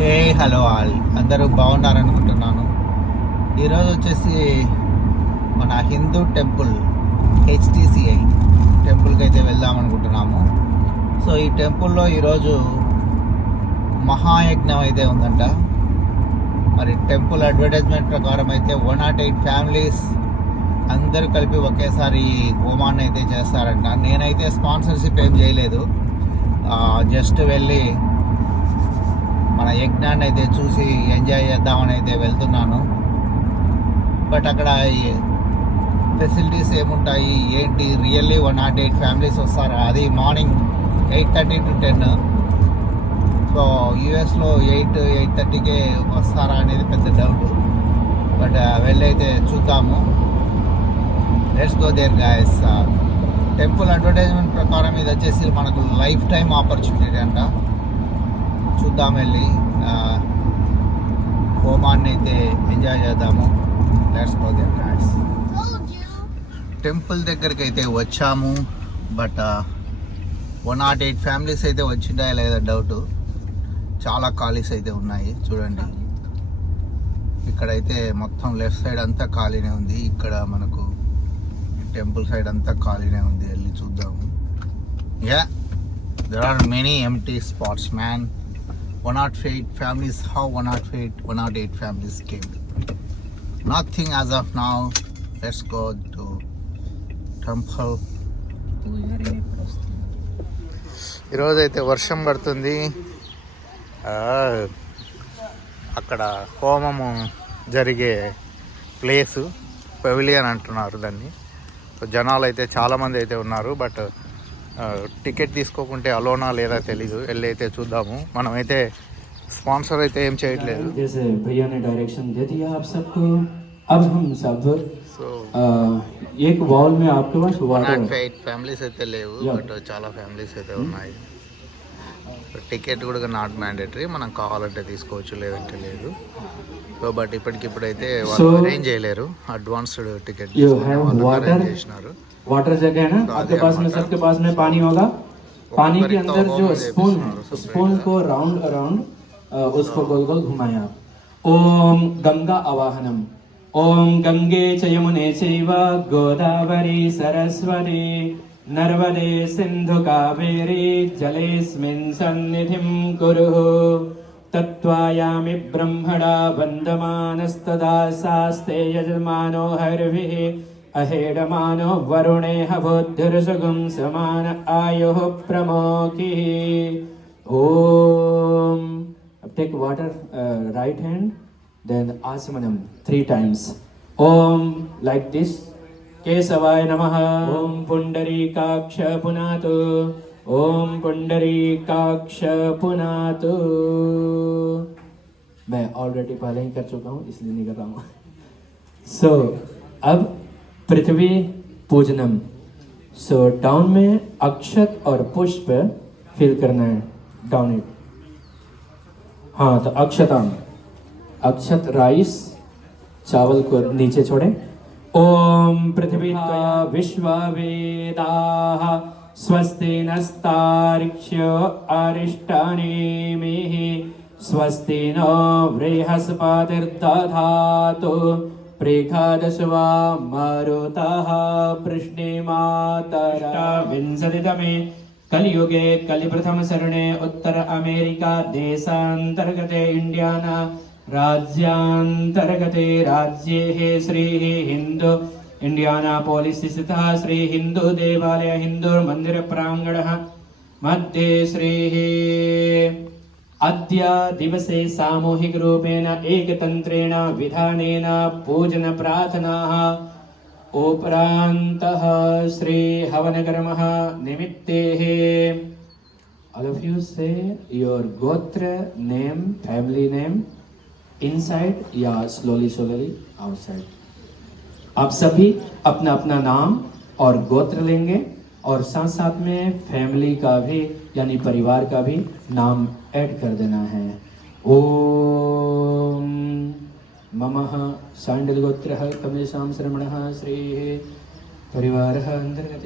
Hey hello all. అందరూ బాగున్నారనుకుంటున్నాను. ఈరోజు వచ్చేసి మన హిందూ టెంపుల్ హెచ్టిసిఐ టెంపుల్కి అయితే వెళ్దాం అనుకుంటున్నాము సో ఈ టెంపుల్లో ఈరోజు మహాయజ్ఞం అయితే ఉందంట. మరి టెంపుల్ అడ్వర్టైజ్మెంట్ ప్రకారం అయితే వన్ నాట్ ఎయిట్ ఫ్యామిలీస్ అందరూ కలిపి ఒకేసారి హోమాన్ని అయితే చేస్తారంట. నేనైతే స్పాన్సర్షిప్ ఏం చేయలేదు. జస్ట్ వెళ్ళి మన యజ్ఞాన్ని అయితే చూసి ఎంజాయ్ చేద్దామని అయితే వెళ్తున్నాను. బట్ అక్కడ ఫెసిలిటీస్ ఏముంటాయి? ఏంటి? Really one nought eight families వస్తారా? అది morning eight thirty to ten. So యూఎస్లో ఎయిట్ ఎయిట్ థర్టీకే వస్తారా అనేది పెద్ద డౌట్. బట్ వెళ్ళైతే చూద్దాము. Let's go there guys temple advertisement ప్రకారం ఇది వచ్చేసి మనకు లైఫ్ టైం ఆపర్చునిటీ అంట. చూద్దాం వెళ్ళి హోమాన్ని అయితే ఎంజాయ్ చేద్దాము. Let's go there guys temple దగ్గరికి అయితే వచ్చాము but one nought eight families అయితే వచ్చిందా లేదా డౌట్. చాలా ఖాళీస్ అయితే ఉన్నాయి చూడండి. ఇక్కడైతే మొత్తం లెఫ్ట్ సైడ్ అంతా ఖాళీనే ఉంది. ఇక్కడ మనకు టెంపుల్ సైడ్ అంతా ఖాళీనే ఉంది వెళ్ళి చూద్దాము. Yeah there are many empty spots man 108 families, how 108, 108 families came. Nothing as of now. Let's go to temple. ఈరోజైతే వర్షం పడుతుంది అక్కడ హోమము జరిగే ప్లేసు పెవిలియన్ అంటున్నారు దాన్ని జనాలు అయితే చాలామంది అయితే ఉన్నారు బట్ టికెట్ తీసుకోకుంటే అలోనా లేదా తెలీదు. వెళ్ళి అయితే చూద్దాము. మనమైతే స్పాన్సర్ అయితే ఏం చేయట్లేదు. సో ఫ్యామిలీస్ అయితే లేవు బట్ చాలా ఫ్యామిలీస్ అయితే ఉన్నాయి. టికెట్ కూడా నాట్ మ్యాండేటరీ మనం కావాలంటే తీసుకోవచ్చు లేదంటే లేదు. సో బట్ ఇప్పటికిప్పుడైతే వాళ్ళు అరేంజ్ చేయలేరు. అడ్వాన్స్డ్ టికెట్ చేసినారు. वाटर जगह है ना? आपके पास में सबके पास में पानी होगा। पानी के अंदर जो स्पून है स्पून को राउंड अराउंड उसको गोल गोल घुमाए आप। ओम गंगा आवाहनम। ओम गंगे च यमुने चैव गोदावरी सरस्वती नर्मदे सिन्धु कावेरी जलेऽस्मिन् सन्निधिं कुरु। तत्त्वायामि ब्रह्मणा वन्दमानस्तदा शास्ते यजमानो हर्भिः। अहेडमानो वरुणेह बुद्धिर्सुगुं समान आयुः प्रमोकिः ॐ अब take water right hand then आसमनम three times ॐ लाइक दिस केशवाय नमः। ॐ पुण्डरीकाक्ष पुनातु। ॐ पुण्डरीकाक्ष पुनातु। मैं ऑलरेडी पहले ही कर चुका हूँ इसलिए नहीं कर रहा हूँ। सो अब पृथ्वी पूजनम। सो डाउन में अक्षत और पुष्प फिल करना है। डाउन इट हाँ तो अक्षताम। अक्षत राइस चावल को नीचे छोड़े। ओम पृथ्वी त्वया विश्ववेदाः स्वस्ति नस्तार्क्ष्यो अरिष्टानेमिः स्वस्ति नो बृहस्पतिर्दधातु। प्रेखादशवा मरुतः पृष्णिमातरा विंशतितमे कलियुगे कलिप्रथम शरणे उत्तर अमेरिका देशान्तर्गते इण्डियाना राज्यान्तर्गते राज्ये श्रीः हिन्दु इण्डियाना पोलिस् स्थितः श्री हिन्दू देवालय हिन्दुर्मन्दिर प्राङ्गणः मध्ये श्रीः अद्य दिवसे सामूहिकरूपेण एकतन्त्रेण विधानेन पूजनप्रार्थनाः उपरान्तः श्रीहवनकर्मः निमित्तेः All of you say your gotra name, family name, inside या slowly slowly outside. आप सभी अपना अपना नाम और गोत्र लेंगे और साथ साथ में फैमिली का भी यानी परिवार का भी नाम ऐड कर देना है। ओम मम सांडलगोत्र कमेशा श्रमण श्री परिवार अंतर्गत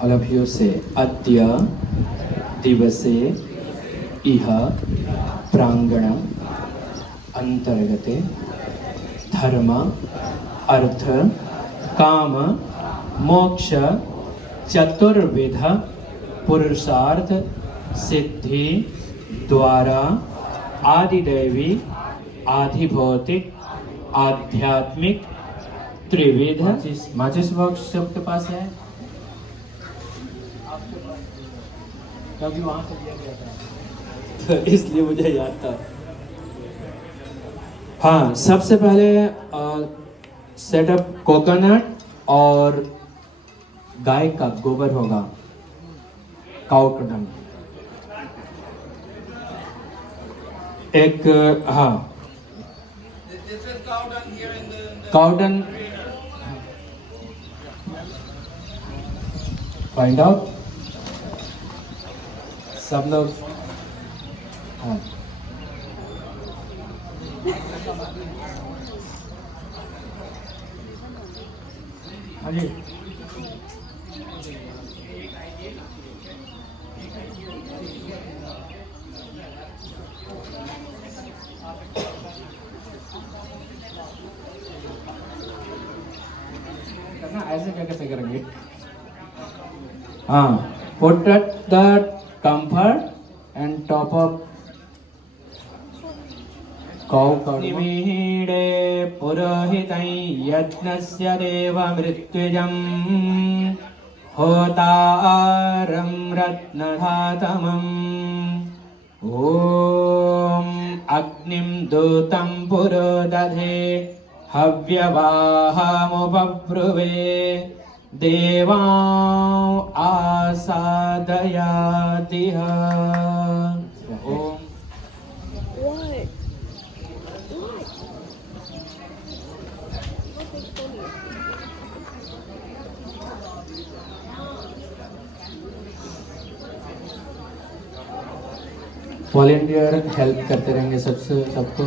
अलभ्यो से अद्य दिवसे इह divase antargate धर्म अर्थ काम मोक्ष चतुर्विध पुरुषार्थ सिद्धि द्वारा आदि दैवी आधि भौतिक आध्यात्मिक त्रिविध। माचिस बॉक्स सबके पास है? क्योंकि वहाँ से दिया गया था। तो इसलिए मुझे याद था। हाँ सबसे पहले सेटअप कोकोनट और गाय का गोबर होगा। काउ एक हाँ। काउडन फाइंड आउट सब लोग हाँ। हाँ जी। ऐसे क्या कैसे करेंगे। हाँ put at the comfort and top of निमीडे पुरोहितं यज्ञस्य देवमृत्युजम् होतारं रत्नधातमम्। ॐ अग्निं दूतं पुरोदधे हव्यवाहमुपब्रुवे। देवां आसादयातिह। वॉलेंटियर हेल्प करते रहेंगे सबसे सबको।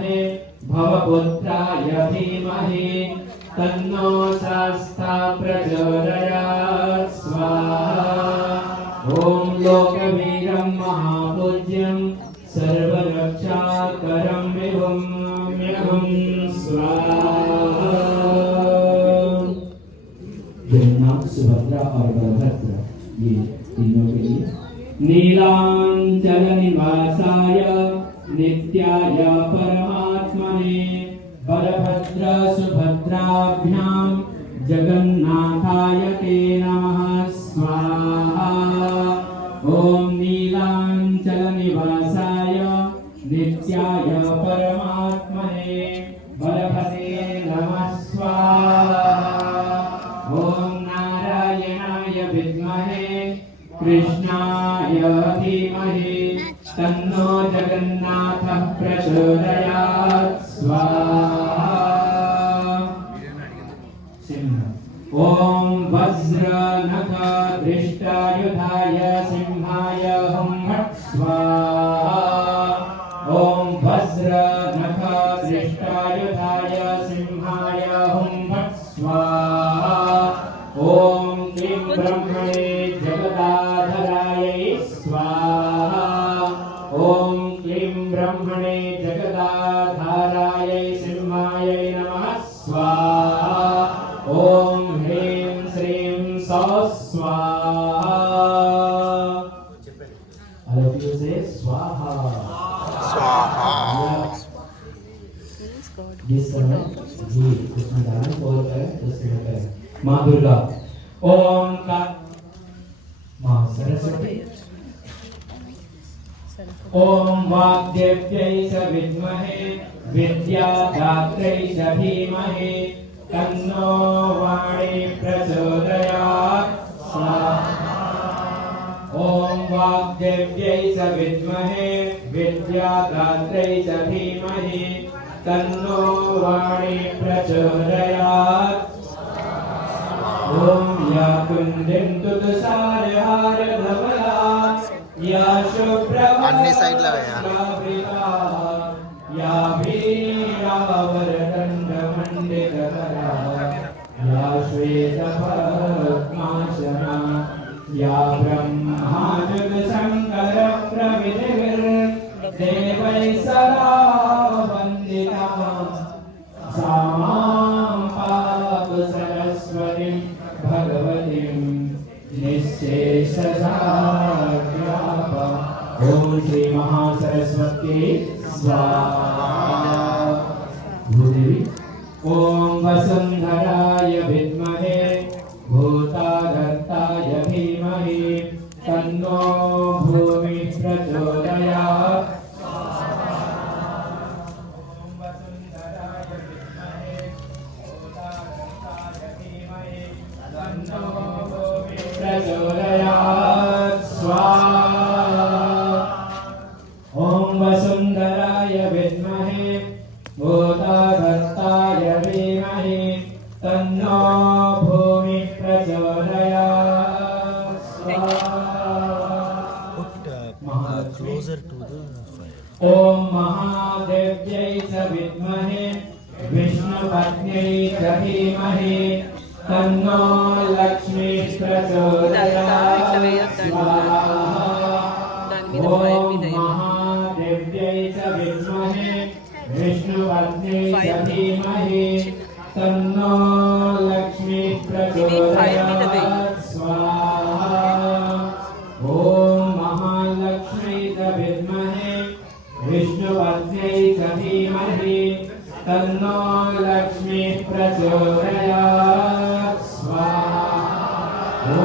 विद्महे भवपुत्राय धीमहि तन्नो शास्ता प्रचोदयात् स्वाहा। ॐ लोकवीरं महापूज्यं सर्वरक्षाकरं विभुम्यहं स्वाहा। जगन्नाथ, सुभद्रा और बलभद्र, ये तीनों के लिए। नीलांचल निवासाय नित्याय परमात्मने बलभद्र सुभद्राभ्यां जगन्नाथाय ते नमः। ॐ वज्रनख दृष्टायुधाय दुर्गा ओम का माँ सरस्वती ओम वाग्देव्यै च विद्महे विद्यादात्रै च धीमहि तन्नो वाणी प्रचोदयात् स्वाहा ॐ वाग्देव्यै च विद्महे विद्यादात्रै च धीमहि तन्नो वाणी प्रचोदयात् ॐ या कुन्दुतसारहार भवरा या शुभ्रमण्य या भीरावरदण्डमण्डितकरा या श्वेतपद्मासना या श्रीमहासरस्वती स्वाहा ॐ महादेव्यै च विद्महे विष्णुपत्न्यै च धीमहि तन्नो लक्ष्मीः प्रचोदयात् स्वाहा ॐ महादेव्यै च विद्महे विष्णुपत्न्यै च धीमहि। लक्ष्मीः प्रचोदयात् स्वाहा।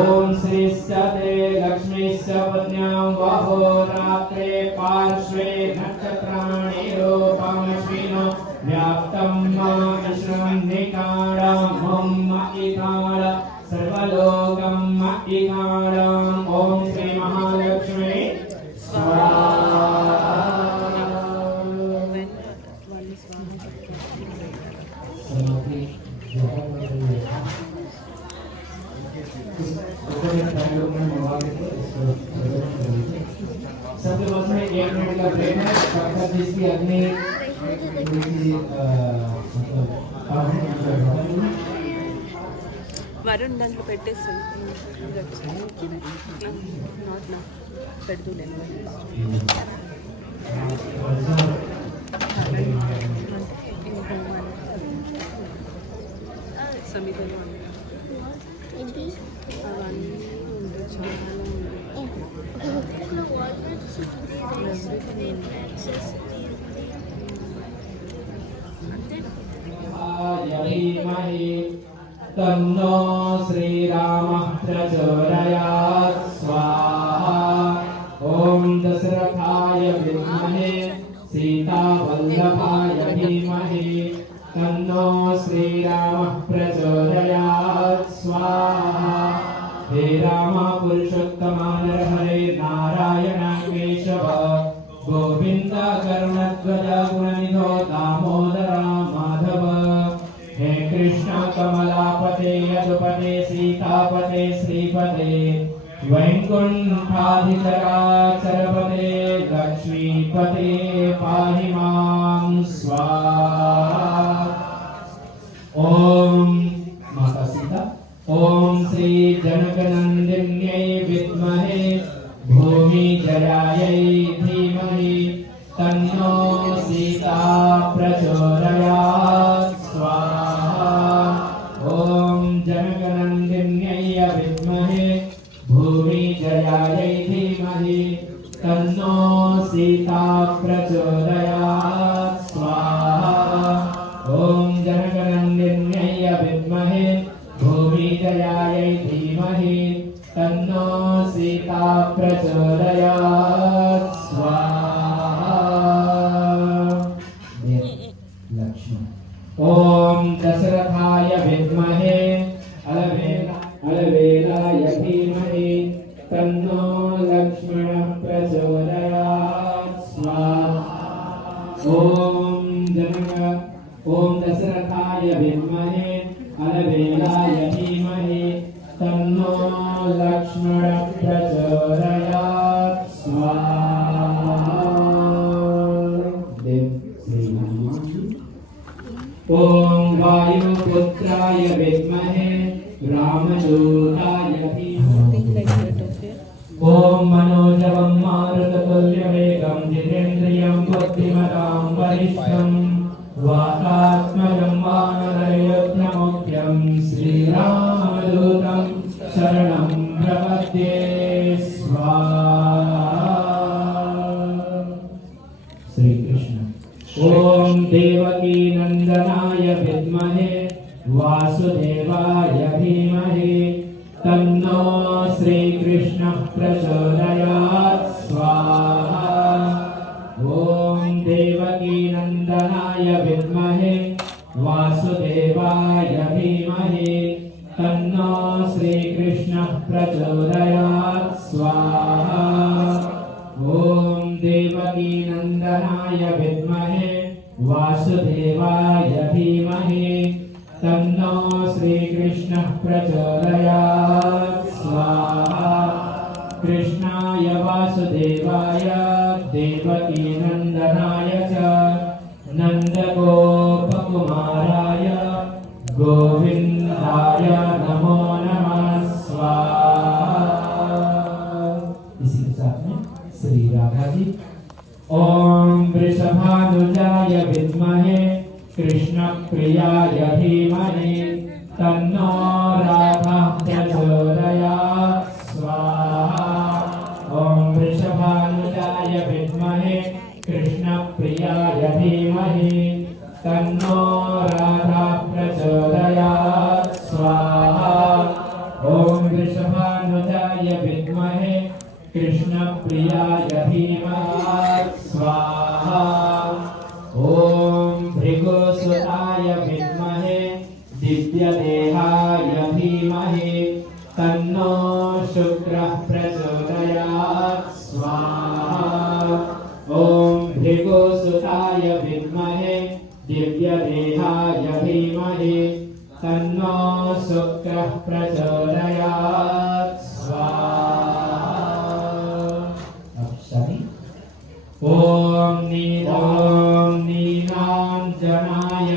ॐ श्रीश्चते लक्ष्मीश्च पत्न्यां पार्श्वे ॐ सर्वलोकं इकाणाम् ట్రీట్మెంట్లో ట్రైనర్ డాక్టర్ చేసి అన్ని వరుణ్ దాంట్లో పెట్టేసి నాట్ అన్నీ ఉండొచ్చు तन्नो श्रीरामः प्रचोदयात् स्वाहा ॐ दशरथाय विद्महे सीतावल्लभाय धीमहि तन्नो श्रीरामः गुणनिधो दामोदर माधव हे कृष्ण कमलापते, यदुपते, सीतापते, श्रीपते, वैकुण्ठाधिचराचरपते, लक्ष्मीपते पाहि माँ। स्वाहा। ॐ माता सीता ॐ श्री जनकनन्दिन्यै विद्महे भूमिजयायै सीता लक्ष्मणं प्रचोदयात् स्वाहा। ॐ वायुपुत्राय विद्महे रामजो ओम देवकी नंदनाय विद्महे वासुदेवाय धीमहि। तन्नो श्री कृष्ण प्रचोदयात् स्वाहा। वासुदेवाय धीमहि तन्नो श्रीकृष्णः प्रचोदयात्। स्वाहा। कृष्णाय वासुदेवाय देवकीनन्दनाय च नन्दगोपकुमाराय गो कृष्ण कृष्णप्रियाय धीमहि तन्नो राधा प्रचोदयात् स्वाहा। ॐ वृषभानुजाय विद्महे कृष्णप्रियाय धीमहि पुत्रः प्रचोदयात् स्वामी। ॐ नीलों नीलां जनाय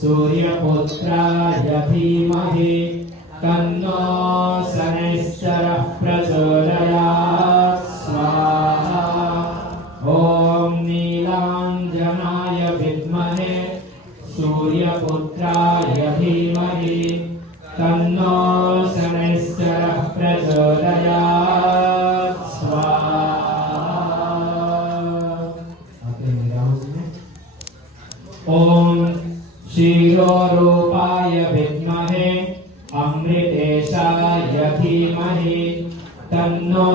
सूर्यपुत्राय धीमहि तन्नो शिरोरूपाय विद्महे अमृतेशाय धीमहि तन्नो